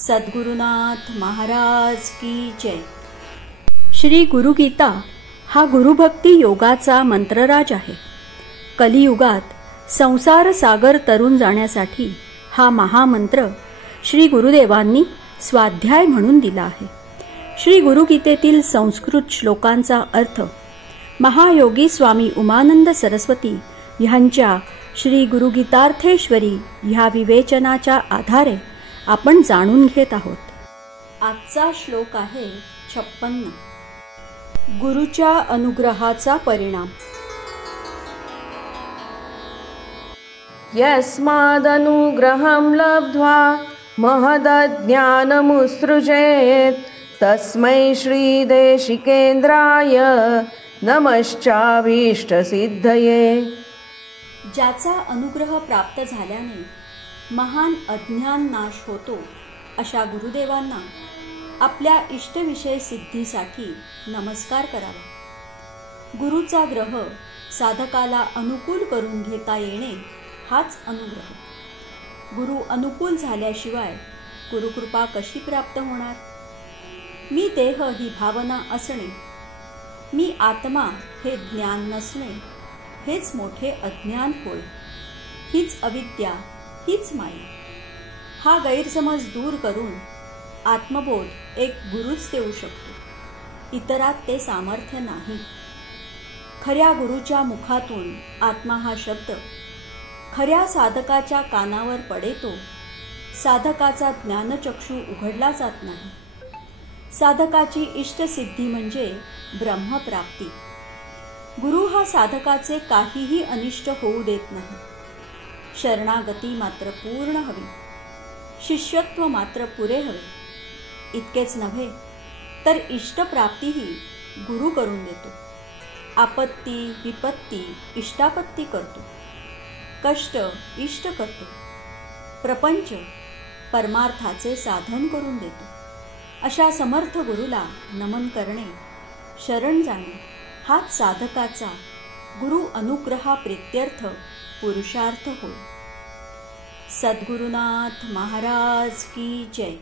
सद्गुरुनाथ महाराज की जय। श्री गुरुगीता हा गुरुभक्ती योगाचा मंत्रराज आहे। कलियुगात संसार सागर तरून जाण्यासाठी हा महामंत्र श्री गुरुदेवांनी स्वाध्याय म्हणून दिला आहे। श्री गुरुगीतेतील संस्कृत श्लोकांचा अर्थ महायोगी स्वामी उमानंद सरस्वती ह्यांच्या श्री गुरुगीतार्थेश्वरी ह्या विवेचनाच्या आधारे आपण जाणून घेत आहोत। आजचा श्लोक आहे 56। गुरुच्या अनुग्रहाचा परिणाम। यस्मादनुग्रहं लब्ध्वा महदज्ञानमुत्सृजेत् तस्मै श्रीदेशिकेन्द्राय नमश्चाभीष्टसिद्धये। ज्याचा अनुग्रह प्राप्त झाल्याने महान अज्ञान नाश होतो अशा गुरुदेवांना आपल्या इष्टविषय सिद्धीसाठी नमस्कार करावा। गुरुचा ग्रह साधकाला अनुकूल करून घेता येणे हाच अनुग्रह। गुरु अनुकूल झाल्याशिवाय गुरुकृपा कशी प्राप्त होणार? मी देह ही भावना असणे, मी आत्मा हे ज्ञान नसणे हेच मोठे अज्ञान होय। हीच अविद्या, हीच माया। हा गैरसमज दूर करून आत्मबोध एक गुरुच देऊ शकतो, इतरात ते सामर्थ्य नाही। खऱ्या गुरुच्या मुखातून आत्मा हा शब्द खऱ्या साधकाच्या कानावर पडेतो, साधकाचा ज्ञानचक्षु उघडला जात नाही। साधकाची इष्टसिद्धी म्हणजे ब्रह्मप्राप्ती। गुरु हा साधकाचे काहीही अनिष्ट होऊ देत नाही। शरणागती मात्र पूर्ण हवी, शिष्यत्व मात्र पुरे हवे। इतकेच नव्हे तर इष्टप्राप्तीही गुरु करून देतो। आपत्ती विपत्ती इष्टापत्ती करतो, कष्ट इष्ट करतो, प्रपंच परमार्थाचे साधन करून देतो। अशा समर्थ गुरुला नमन करणे, शरण जाणे हाच साधकाचा गुरु अनुग्रहा प्रीत्यर्थ पुरुषार्थ होय। सद्गुरुनाथ महाराज की जय।